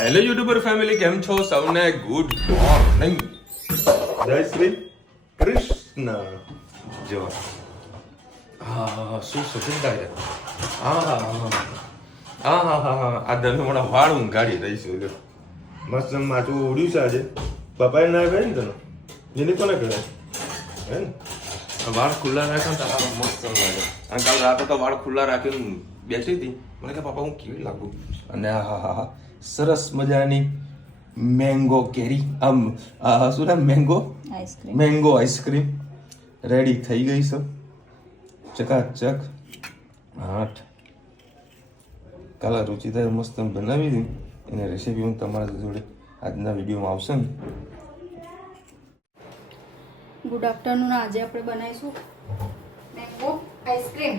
Hello YouTuber family, કેમ છો સૌને? ગુડ મોર્નિંગ, જય શ્રી કૃષ્ણ. જો હા શું સુગંધ આવે. આ ધનુ વાળ હું ગાડી રહીશું. મસ્ત માથું ઉડ્યું છે આજે. પપ્પાએ ના કહે ને તને જેની કોને કહે હે ને વાળ ખુલ્લા રાખ્યા ને તારા મસ્ત લાગે. અને કાલ રાતે તો વાળ ખુલ્લા રાખીને બેસી હતી. મને કે પપ્પા હું કેવી લાગુ. અને હા સરસ મજાની મેંગો કેરી શું નામ મેંગો આઈસ્ક્રીમ રેડી થઈ ગઈ છે ચકાચક. આઠ કાલા રુચિતાએ મસ્ત બનાવી હતી. એની રેસીપી હું તમારા જોડે આજના વિડીયોમાં આવશે ને. Good afternoon. આજે આપણે બનાવીશું મેંગો આઈસ્ક્રીમ,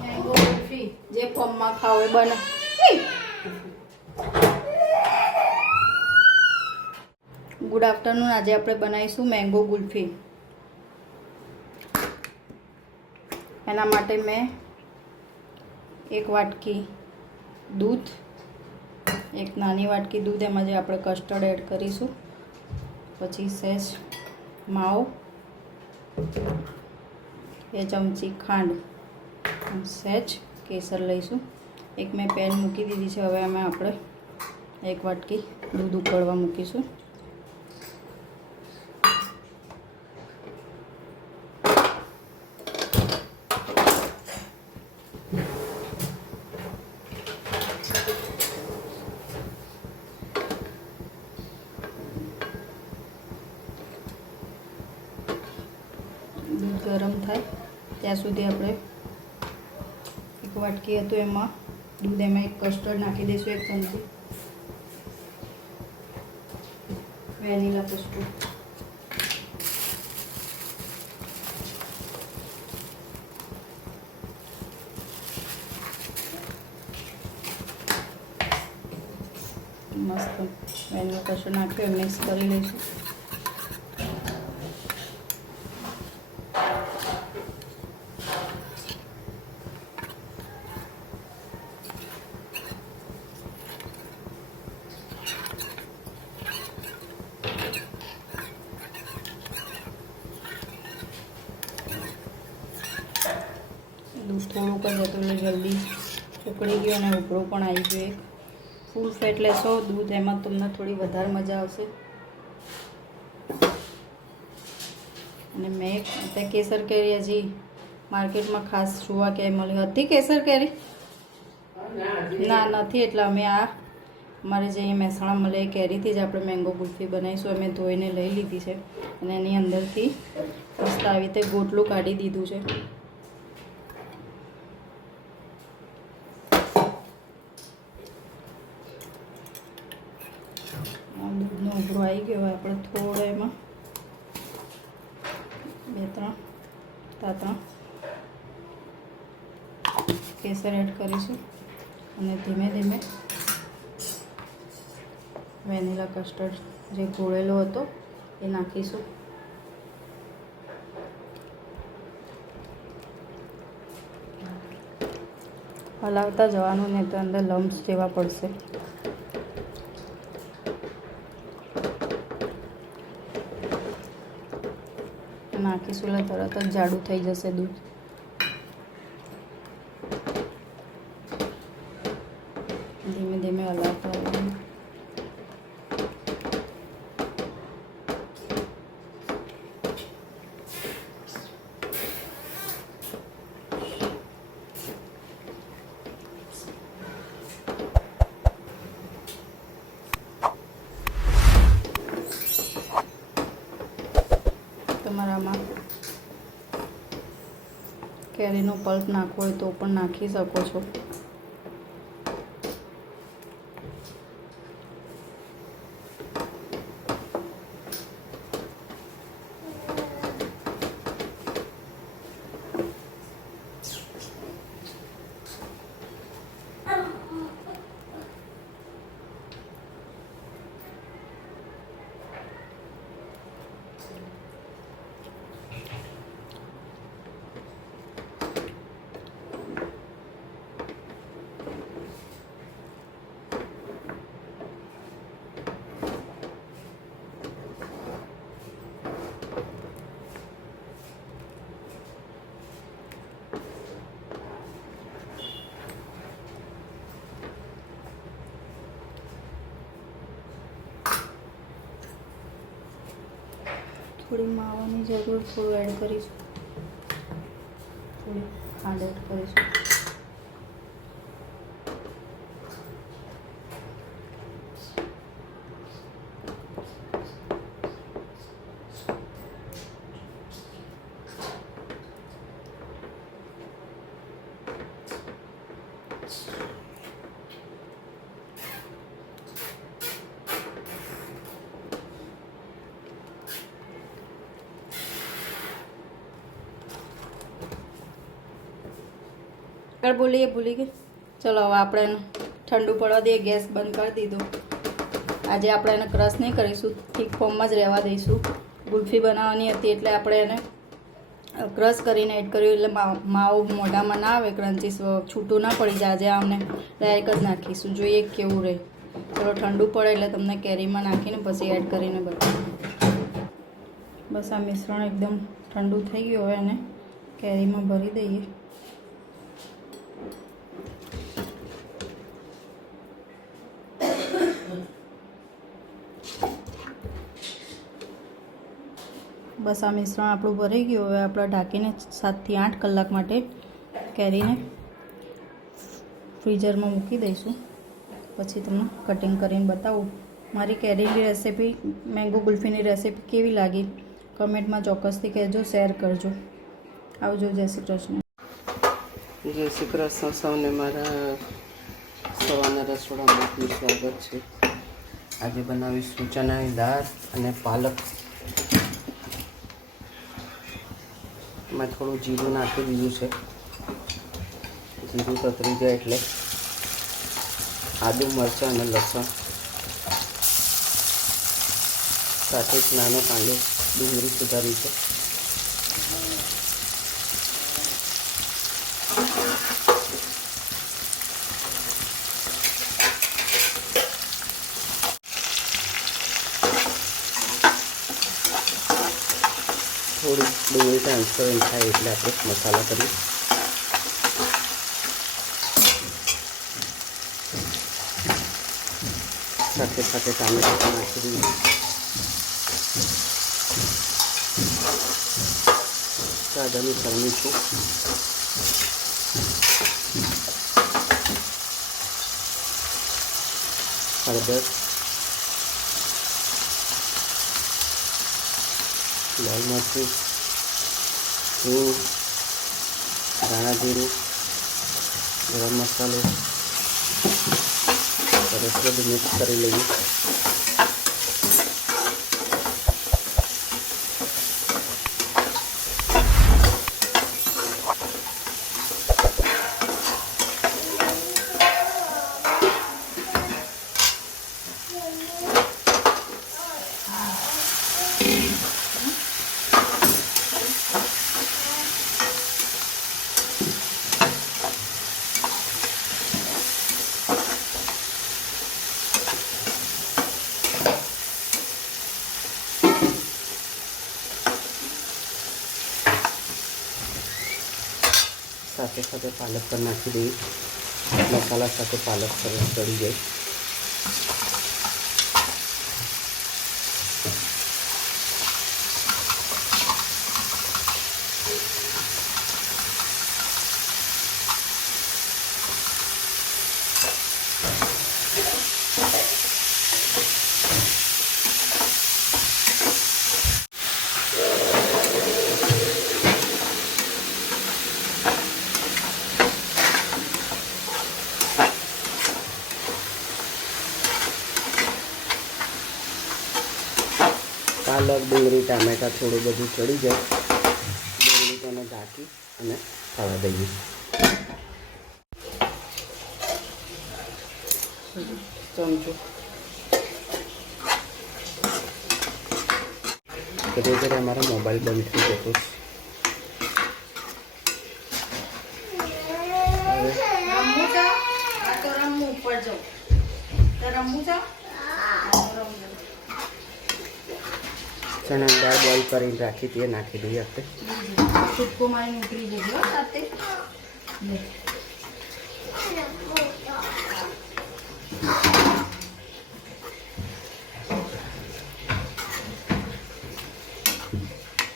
મેંગો કુલ્ફી, જે ફોર્મમાં ખાવ એ બને. Good afternoon. આજે આપણે બનાવીશું મેંગો કુલ્ફી. એના માટે મેં એક વાટકી દૂધ, એક નાની વાટકી દૂધ, એમાં જે આપણે કસ્ટર્ડ એડ કરીશું, પછી સહેજ માવો, 2 ચમચી ખાંડ, સહેજ કેસર લઈશું. એક મેં પેન મૂકી દીધી છે. હવે એમાં આપણે 1 વાટકી દૂધ ઉકળવા મૂકીશું. દૂધ ગરમ થાય ત્યાં સુધી આપણે 1 વાટકી હતું એમાં દૂધ, એમાં એક કસ્ટર્ડ નાખી દઈશું, 1 ચમચી વેનીલા કસ્ટર્ડ, મસ્ત વેનીલા કસ્ટર્ડ નાખ્યું, મિક્સ કરી લઈશું. દૂધ થોડુંક જ હતું એટલે જલ્દી ઉકળી ગયું અને ઉકળું પણ આવી ગયું. ફૂલ ફેટ લેશો દૂધ, એમાં તમને થોડી વધારે મજા આવશે. અને મેં ત્યાં કેસર કેરી હજી માર્કેટમાં ખાસ જોવા ક્યાંય મળી હતી. કેસર કેરી ના નથી, એટલે અમે અમારે જે અહીંયા મહેસાણા મળે એ કેરીથી જ આપણે મેંગો કુલ્ફી બનાવીશું. અમે ધોઈને લઈ લીધી છે અને એની અંદરથી મસ્ત આવી રીતે ગોટલું કાઢી દીધું છે. દૂધનો ઉભરો આવી ગયો. હવે આપણે થોડો એમાં 2-3 તાતણા કેસર એડ કરીશું અને ધીમે ધીમે વેનીલા કસ્ટર્ડ જે ગોળેલો હતો એ નાખીશું. હલાવતા જવાનું, ને તો અંદર લમ્સ જેવા પડશે. નાખીશું એટલે તરત જ જાડું થઈ જશે દૂધ. ધીમે ધીમે હલાવતા રહેવાનું. તમારામાં કેરીનો પલ્પ નાખવો હોય તો પણ નાખી શકો છો. થોડી માવાની જરૂર, થોડું એડ કરીશું, થોડી ખાંડ એડ કરીશું. ભૂલી ગઈ. ચલો હવે આપણે એને ઠંડુ પડવા દઈએ. ગેસ બંધ કરી દીધો. આજે આપણે એને ક્રશ નહીં કરીશું, થીક ફોર્મમાં જ રહેવા દઈશું. ગુલ્ફી બનાવવાની હતી એટલે આપણે એને ક્રશ કરીને એડ કર્યું, એટલે માવો મોઢામાં ના આવે, ક્રન્ચીસ છૂટું ના પડી જાય. આજે આમને ડાયરેક્ટ જ નાખીશું, જોઈએ કેવું રહે. ચલો ઠંડુ પડે એટલે તમને કેરીમાં નાખીને પછી એડ કરીને બતાવું. બસ આ મિશ્રણ એકદમ ઠંડુ થઈ ગયું. હવે એને કેરીમાં ભરી દઈએ. બસ આ મિશ્રણ આપણું ભરાઈ ગયું. હવે આપણે ઢાંકીને 7 થી 8 કલાક માટે કેરીને ફ્રીઝરમાં મૂકી દઈશું. પછી તમને કટિંગ કરીને બતાવું. મારી કેરીની રેસીપી, મેંગો ગુલ્ફીની રેસીપી કેવી લાગી કમેન્ટમાં ચોક્કસથી કહેજો, શેર કરજો. આવજો. જય શ્રી કૃષ્ણ. જય શ્રી કૃષ્ણ સૌને. મારા સવારના રસોડામાં આપનું સ્વાગત છે. આજે બનાવીશું ચણાની દાળ અને પાલક. મેં થોડું જીરું નાખી દીધું છે. જીરું તતરી જાય એટલે આદુ, મરચાં અને લસણ, સાથે એક નાનો કાંદો, ડુંગળી સુધારી છે. થોડી ડુંગળી ટ્રાન્સપરન્ટ થાય એટલે આપણે મસાલા કરીએ. સાથે સાથે ટામેટાં નાખી દઈએ. સ્વાદ અનુસાર મીઠું, હળદર, લાલ મરચું, હિંગ, ધાણા જીરું, ગરમ મસાલો સરસ બધું મિક્સ કરી લઈએ. સાથે સાથે પાલક પર નાખી દઈએ. મસાલા સાથે પાલક સરસ ચડી જાય. પાલક, ડુંગળી, ટામેટાં થોડું બધું ચડી જાય. ડુંગળી તેને ઢાંકી અને થવા દઈએ. ચમચો ધીરે ધીરે અમારો મોબાઈલ બંધ થઈ જતો છે. ચણાની દાળ બોઇલ કરીને રાખી તે નાખી દઈએ આપણે. છૂટકો મારી નીકળી જજો સાથે.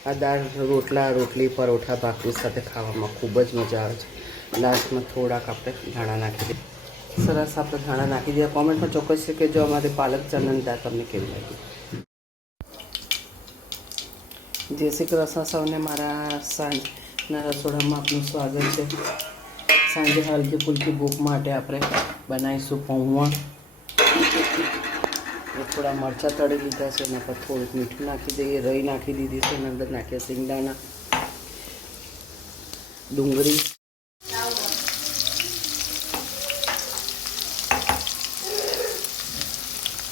આ દાળ રોટલી પરોઠા ભાખરી સાથે ખાવામાં ખૂબ જ મજા આવે છે. લાસ્ટમાં થોડાક આપણે ધાણા નાખી દઈએ. સરસ આપણે ધાણા નાખી દઈએ. કોમેન્ટમાં ચોક્કસ છે કે જો અમારી પાલક ચણાની દાળ તમને કેવી લાગી. જય શ્રી કૃષ્ણ સૌને. મારા સાંજના રસોડામાં આપનું સ્વાગત છે. સાંજે હલકી ફુલકી ભૂખ માટે આપણે બનાવીશું પૌવા. થોડા મરચાં તળી દીધા છે, એના પર થોડુંક મીઠું નાખી દઈએ, રઈ નાખી દીધી છે, અને અંદર નાખ્યા સિંગદાણા, ડુંગળી,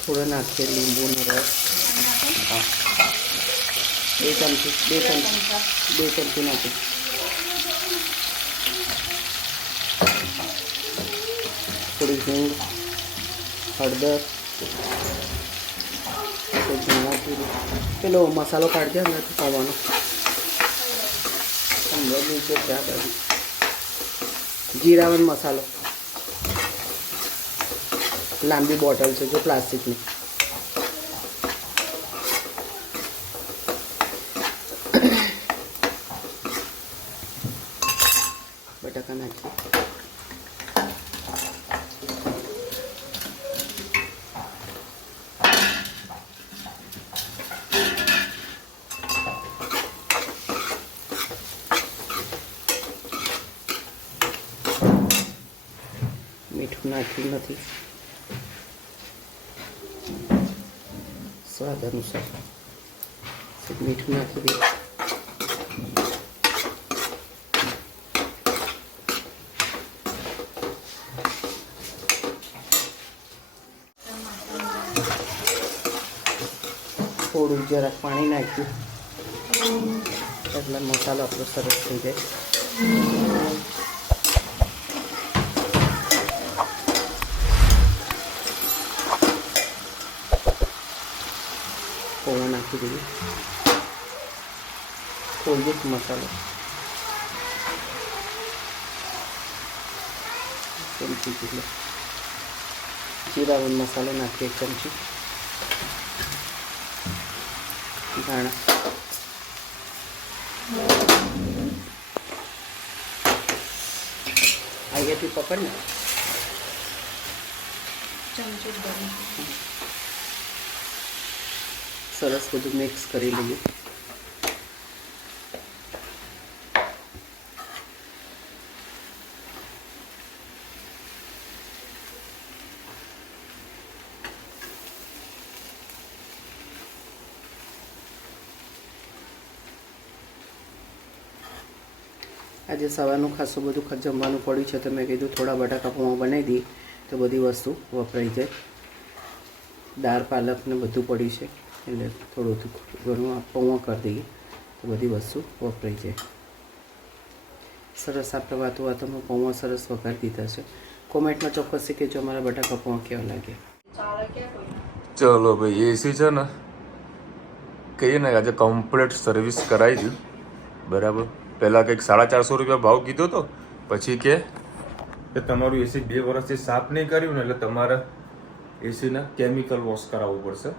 થોડો નાખીએ લીંબુનો રસ. હા, બે ચમચી નાખી. થોડી હિંગ, હળદર, પેલો મસાલો કાઢજે નથી ખાવાનો. અંદર નીચે ચા બાજુ જીરાવન મસાલો, લાંબી બોટલ છે જો પ્લાસ્ટિકની. બટાકા નાખીએ. મીઠું નાખ્યું નથી, સ્વાદ અનુસાર મીઠું નાખી દઈએ. થોડું જરાક પાણી નાખ્યું એટલે મસાલો આપણો સરસ થઈ જાય. પૌવા નાખી દઈએ. ખોલીએ મસાલો ચમચી જેટલો. જીરાવન મસાલો નાખીએ 1 ચમચી. ધાણા, અહીંયાથી પકડ ને. સરસ બધું મિક્સ કરી લઈએ. આજે સવારનું ખાસું બધું જમવાનું પડ્યું છે, તો મેં કીધું થોડા બટાકા પૌવા બનાવી દઈએ તો બધી વસ્તુ વપરાઈ જાય. દાળ પાલક ને બધું પડ્યું છે એટલે થોડું ઘણું પૌવા કરી દઈએ તો બધી વસ્તુ વપરાઈ જાય. સરસ આપણે વાતોમાં પૌવા સરસ વઘારી દીધા છે. કોમેન્ટમાં ચોક્કસથી કહેજો અમારા બટાકા પૌવા કેવા લાગે. ચલો ભાઈ, એસી છે ને કહીએ ને આજે કમ્પ્લીટ સર્વિસ કરાવી દીધું. બરાબર, પહેલાં કંઈક 450 રૂપિયા ભાવ કીધો હતો, પછી કે તમારું એસી 2 વર્ષથી સાફ નહીં કર્યું ને એટલે તમારે એસીના કેમિકલ વોશ કરાવવું પડશે.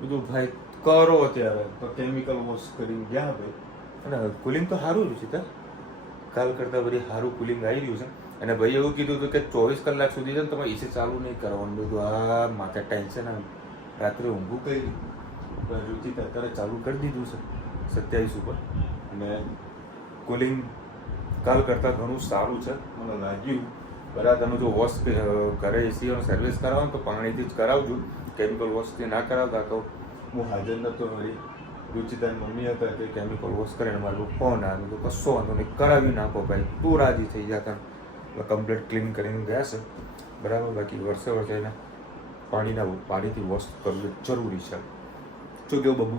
બધું ભાઈ કરો અત્યારે તો કેમિકલ વોશ કરીને ગયા ભાઈ. અને કુલિંગ તો સારું જ છે, કાલ કરતાં બધી સારું કુલિંગ આવી રહ્યું છે. અને ભાઈ એવું કીધું હતું કે 24 કલાક સુધી છે ને તમારે એસી ચાલુ નહીં કરવાનું. બધું આ માથે ટેન્શન આવી, રાત્રે ઊંઘું કરી રુચિ અત્યારે ચાલુ કરી દીધું છે 27 ઉપર. અને કુલિંગ કાલ કરતાં ઘણું સારું છે મને લાગ્યું. બરાબર, તમે જો વોશ ઘરે એસીઓનો સર્વિસ કરાવો ને તો પાણીથી જ કરાવજો, કેમિકલ વોશથી ના કરાવતા. તો હું હાજર નહોતો, મારી રુચિતાની મમ્મી હતા કે કેમિકલ વોશ કરીને મારો ફોન આવ્યો તો કશો વાંધો નહીં, કરાવી નાખો ભાઈ, તું રાજી થઈ જતા. કમ્પ્લીટ ક્લીન કરીને ગયા છે. બરાબર, બાકી વર્ષે એને પાણીથી વોશ કરવું જરૂરી છે. શું કેવું બબુ?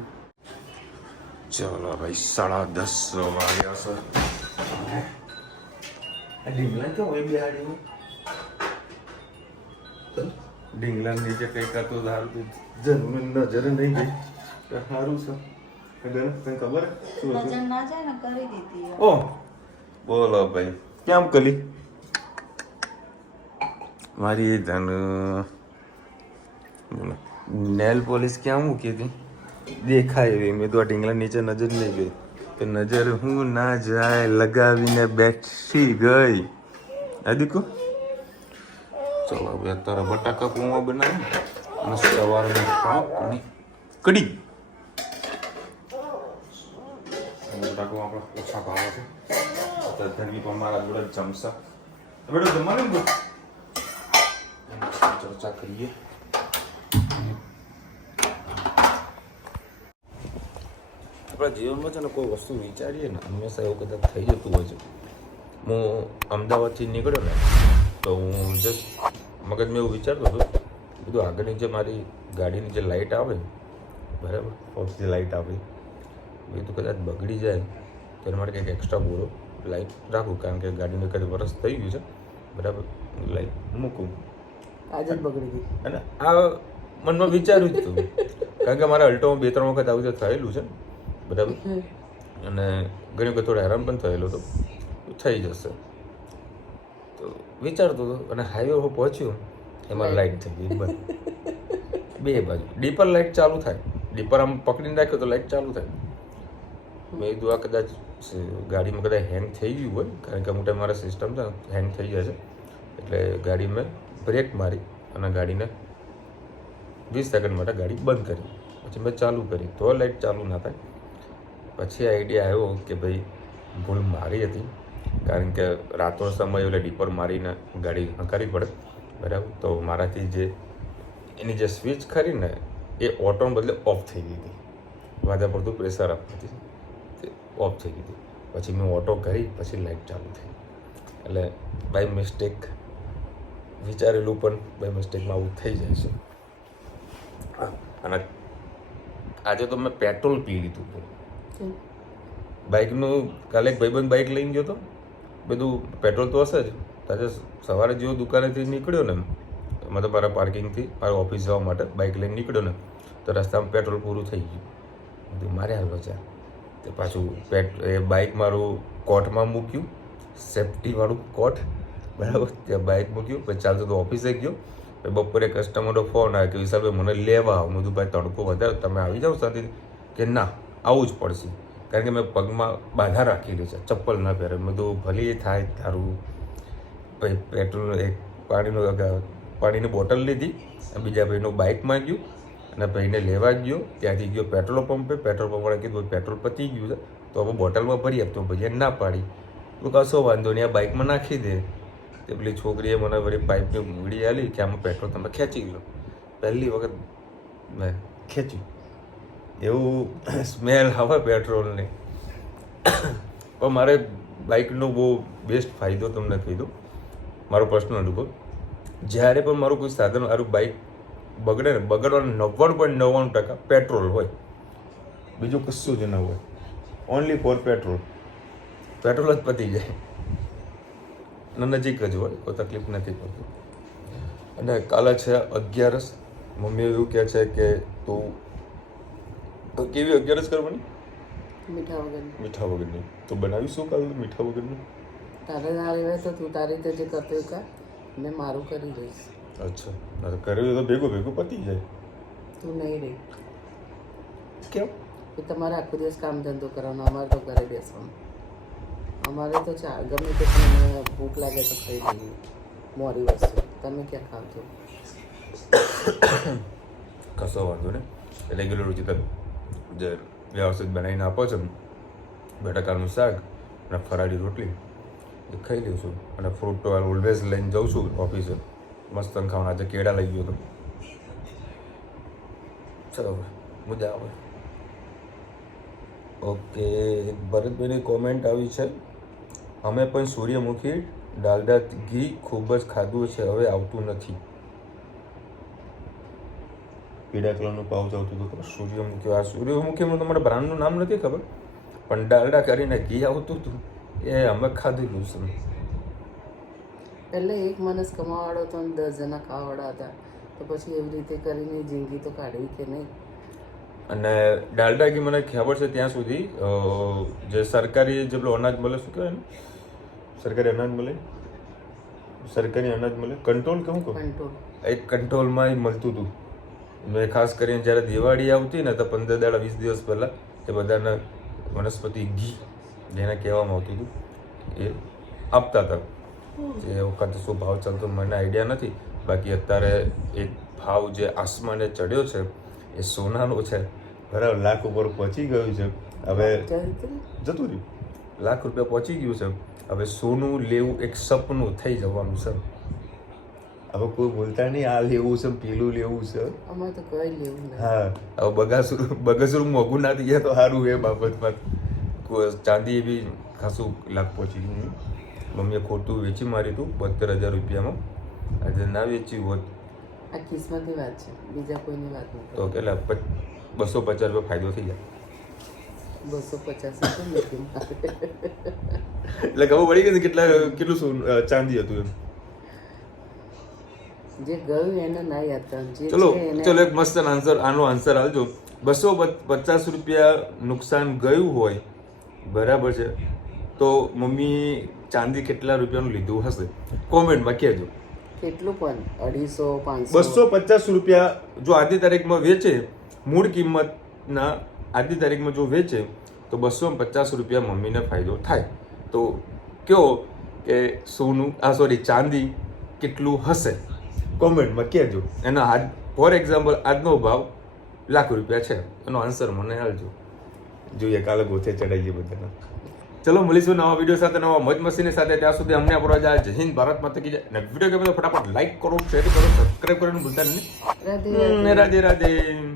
ચલો ભાઈ, 10:30 વાગ્યા છે. ઢીંગલા ક્યાં હોય બિહાડીનું? ઢીંગલા નીચે કઈ કરતો સારું જરૂર નજર નહીં ગઈ. સારું છે. તને ખબર ઓ બોલો ભાઈ, કેમ કલી મારી ધન નેલ પોલિશ ક્યાં મૂકી હતી દેખાય એવી. મેં તો આ ઢીંગલા નીચે નજર નહીં ગઈ. તો નજર હું ના જાય લગાવીને બેઠી ગઈ આદિકો. ચલો હવે અત્યારે બટાકા પૌવા બનાવી અને સવારની પાપની કઢી. બટાકા આપણે ઓછા ભાવે છે અત્યારે ધનવી પણ મારા જોડે જમશા. બેટો જમવાનું ને ચર્ચા કરીએ. આપણા જીવનમાં છે ને કોઈ વસ્તુ વિચારીએ ને હંમેશા એવું કદાચ થઈ જતું હોય છે. હું અમદાવાદથી નીકળ્યો ને તો હું જસ્ટ મગજમાં એવું વિચારતો હતો બધું આગળની જે મારી ગાડીની જે લાઇટ આવે બરાબર ફોક્સની લાઇટ આવે એ તો કદાચ બગડી જાય તો એના માટે કંઈક એક્સ્ટ્રા બોરો લાઇટ રાખું કારણ કે ગાડીને કદાચ વરસ થઈ ગયું છે બરાબર લાઇટ મૂકું. આજે જ બગડી ગઈ. અને આ મનમાં વિચાર્યું જ હતું કારણ કે મારા અલ્ટોમાં 2-3 વખત આવું રીતે થયેલું છે બરાબર અને ઘણી વખત થોડો હેરાન પણ થયેલો હતો થઈ જશે તો વિચારતો હતો. અને હાઈવે પર પહોંચ્યો એમાં લાઇટ થઈ ગઈ બંધ બે બાજુ. ડીપર લાઇટ ચાલુ થાય ડીપર આમ પકડીને રાખ્યો તો લાઇટ ચાલુ થાય. મેં કીધું આ કદાચ ગાડીમાં કદાચ હેંગ થઈ ગયું હોય કારણ કે અમુક ટાઈમ મારા સિસ્ટમ છે હેંગ થઈ જાય છે એટલે ગાડી મેં બ્રેક મારી અને ગાડીને 20 સેકન્ડ માટે ગાડી બંધ કરી પછી મેં ચાલુ કરી તો લાઇટ ચાલુ ના થાય. પછી આઈડિયા આવ્યો કે ભાઈ ભૂલ મારી હતી કારણ કે રાતનો સમય એટલે ડીપર મારીને ગાડી હંકારવી પડે બરાબર. તો મારાથી જે એની જે સ્વિચ ખરી ને એ ઓટોને બદલે ઓફ થઈ ગઈ હતી. વધારે પડતું પ્રેશર આપતી તે ઓફ થઈ ગઈ હતી. પછી મેં ઓટો કરી પછી લાઇટ ચાલુ થઈ એટલે બાય મિસ્ટેક વિચારેલું પણ બાય મિસ્ટેકમાં આવું થઈ જાય છે. અને આજે તો મેં પેટ્રોલ પી લીધું હતું બાઇકનું. કાલે એક ભાઈબંધ બાઇક લઈને ગયો હતો બધું પેટ્રોલ તો હશે જ. આજે સવારે જેવો દુકાનેથી નીકળ્યો ને મતલબ મારા પાર્કિંગથી મારા ઓફિસ જવા માટે બાઇક લઈને નીકળ્યો ને તો રસ્તામાં પેટ્રોલ પૂરું થઈ ગયું. મારે હાલ બચા તે પાછું એ બાઇક મારું કોર્ટમાં મૂક્યું સેફ્ટીવાળું કોર્ટ બરાબર ત્યાં બાઇક મૂક્યું પછી ચાલતો તો ઓફિસે ગયો. બપોરે કસ્ટમરનો ફોન આવ્યો કે હિસાબે મને લેવા આવો. મેં કીધું ભાઈ તડકો વધારે તમે આવી જાઓ સાથે કે ના આવવું જ પડશે કારણ કે મેં પગમાં બાધા રાખેલી છે ચપ્પલ ના પહેરે. મેં કીધું ભલે એ થાય તારું. ભાઈ પેટ્રોલ એક પાણીની બોટલ લીધી બીજા ભાઈનું બાઇક માંગ્યું અને ભાઈને લેવા ગયો. ત્યાંથી ગયો પેટ્રોલ પંપે. પેટ્રોલ પંપવાળા કીધું પેટ્રોલ પતી ગયું છે તો હવે બોટલમાં ભરી આપતો. ભાઈએ ના પાડી તો કશો વાંધો નહીં આ બાઇકમાં નાખી દે. તે પેલી છોકરીએ મને વળી પાઇપની મૂડી આલી કે આમાં પેટ્રોલ તમે ખેંચી લો. પહેલી વખત મેં ખેંચ્યું એવું સ્મેલ આવે પેટ્રોલની. પણ મારે બાઇકનો બહુ બેસ્ટ ફાયદો તમને કહી દઉં મારો પર્સનલ અનુભવ. જ્યારે પણ મારું કોઈ સાધન મારું બાઇક બગડે ને બગડવાનું 99.99% પેટ્રોલ હોય બીજું કશું જ ના હોય. Only for petrol. પેટ્રોલ જ પતી જાય નજીક જ હોય કોઈ તકલીફ નથી પડતી. અને કાલે છે 11. મમ્મી એવું કહે છે કે તું કેવી 11 કરવાની મીઠા વગરની તો બનાવીશું કાલે મીઠા વગરનું. તારે ના રહેવાય તો તું તારી રીતે જે કરતો હોય કર મેં મારું કરી દઈશ. અચ્છા કર્યું તો ભેગું પતી જાય. તું નહીં રહી કેમ એ તમારે આખો દિવસ કામ ધંધો કરવાનો અમારે તો ઘરે બેસવાનું. અમારે તો ગમે તે તમને ભૂખ લાગે તો ખાઈ લઈએ મોરી વસ્તુ. તમે ક્યાં ખાવ છો? કશો વાંધો ને રેગ્યુલર રુચિ જે વ્યવસ્થિત બનાવીને આપો છો બટાકાનું શાક અને ફરાળી રોટલી એ ખાઈ લઉં છું. અને ફ્રૂટ તો ઓલવેઝ લઈને જાઉં છું ઓફિસે મસ્ત ખાવાનું. આજે કેળા લઈ ગયો હતો. ચલો મજા આવે. ઓકે એક ભરતભાઈની કોમેન્ટ આવી છે અમે પણ સૂર્યમુખી ડાલડા ઘી ખૂબ જ ખાધું છે હવે આવતું નથી. પીળા કલરનું પાઉચ આવતું હતું સૂર્યમુખી. આ સૂર્યમુખીનું તમારે બ્રાન્ડનું નામ નથી ખબર પણ ડાલડા કરીને ઘી આવતું હતું એ અમે ખાધેલું છે. પહેલે એક માણસ કમાવાળો તો 10 જણા ખાવાવાળા હતા તો પછી એવી રીતે કરીને જિંદગી તો કાઢવી કે નહીં. અને ડાલડા ઘી મને ખબર છે ત્યાં સુધી જે સરકારી જે પેલું અનાજ મળે શું કહેવાય ને સરકારી અનાજ મળે કંટ્રોલ કહું કંટ્રોલ એક કંટ્રોલમાં મળતું હતું. મેં ખાસ કરીને જ્યારે દિવાળી આવતી ને તો 15 દાડા 20 દિવસ પહેલાં એ બધાને વનસ્પતિ ઘી જેને કહેવામાં આવતું હતું એ આપતા હતા. એ વખતે શું ભાવ ચાલતો મને આઈડિયા નથી. બાકી અત્યારે એક ભાવ જે આસમાને ચડ્યો છે એ સોનાનો છે, બરાબર, લાખ ઉપર પહોંચી ગયું છે. હવે જતું રહ્યું, લાખ રૂપિયા પહોંચી ગયું છે. હવે સોનું લેવું એક સપનું થઈ જવાનું છે. હવે કોઈ બોલતા નહીં આ લેવું છે પેલું લેવું છે. અમારે તો કઈ લેવું નહીં. હા, હવે બગાસુરું મોંઘું ના થઈ જાય તો સારું એ બાબતમાં. ચાંદી એ બી ખાસું લાખ પહોંચી ગયું. મમ્મીએ ખોટું વેચી માર્યું હતું 72,000 રૂપિયામાં. આજે ના વેચ્યું હોત આ કિસ્મતની વાત છે, બીજા કોઈની વાત નથી. તો કેટલા 250 રૂપિયા ફાયદો થઈ જાય. 250 નથી મારે. એટલે ખબર પડી ગઈ ને કેટલું ચાંદી હતું એમ. જે ગયું એને ના યાદ કરવાનું. જે ચલો છે એને- ચલો એક મસ્ત આનો આન્સર આવજો. 250 રૂપિયા નુકસાન ગયું હોય, બરાબર છે, તો મમ્મી ચાંદી કેટલા રૂપિયાનું લીધું હશે કોમેન્ટમાં કહેજો. કેટલું પણ 250 500 250 રૂપિયા જો આજની તારીખમાં વેચે, મૂળ કિંમતના આજની તારીખમાં જો વેચે તો 250 રૂપિયા મમ્મીને ફાયદો થાય. તો કયો કે ચાંદી કેટલું હશે કોમેન્ટમાં કહેજો. એનો ફોર એક્ઝામ્પલ આજનો ભાવ લાખ રૂપિયા છે, એનો આન્સર મને આપજો. જોઈએ કાલે ગોથે ચડાવીએ બધાના. ચલો મળીશું નવા વિડીયો સાથે, નવા મોજ મસ્તીની સાથે. ત્યાં સુધી અમને આપણા જય હિન્દ, ભારત માતા કી જય. અને વિડીયો ગમે તો ફટાફટ લાઈક કરો, શેર કરો, સબસ્ક્રાઈબ કરવાનું ભૂલતા નહીં. રાધે રાધે. રાધે રાધે.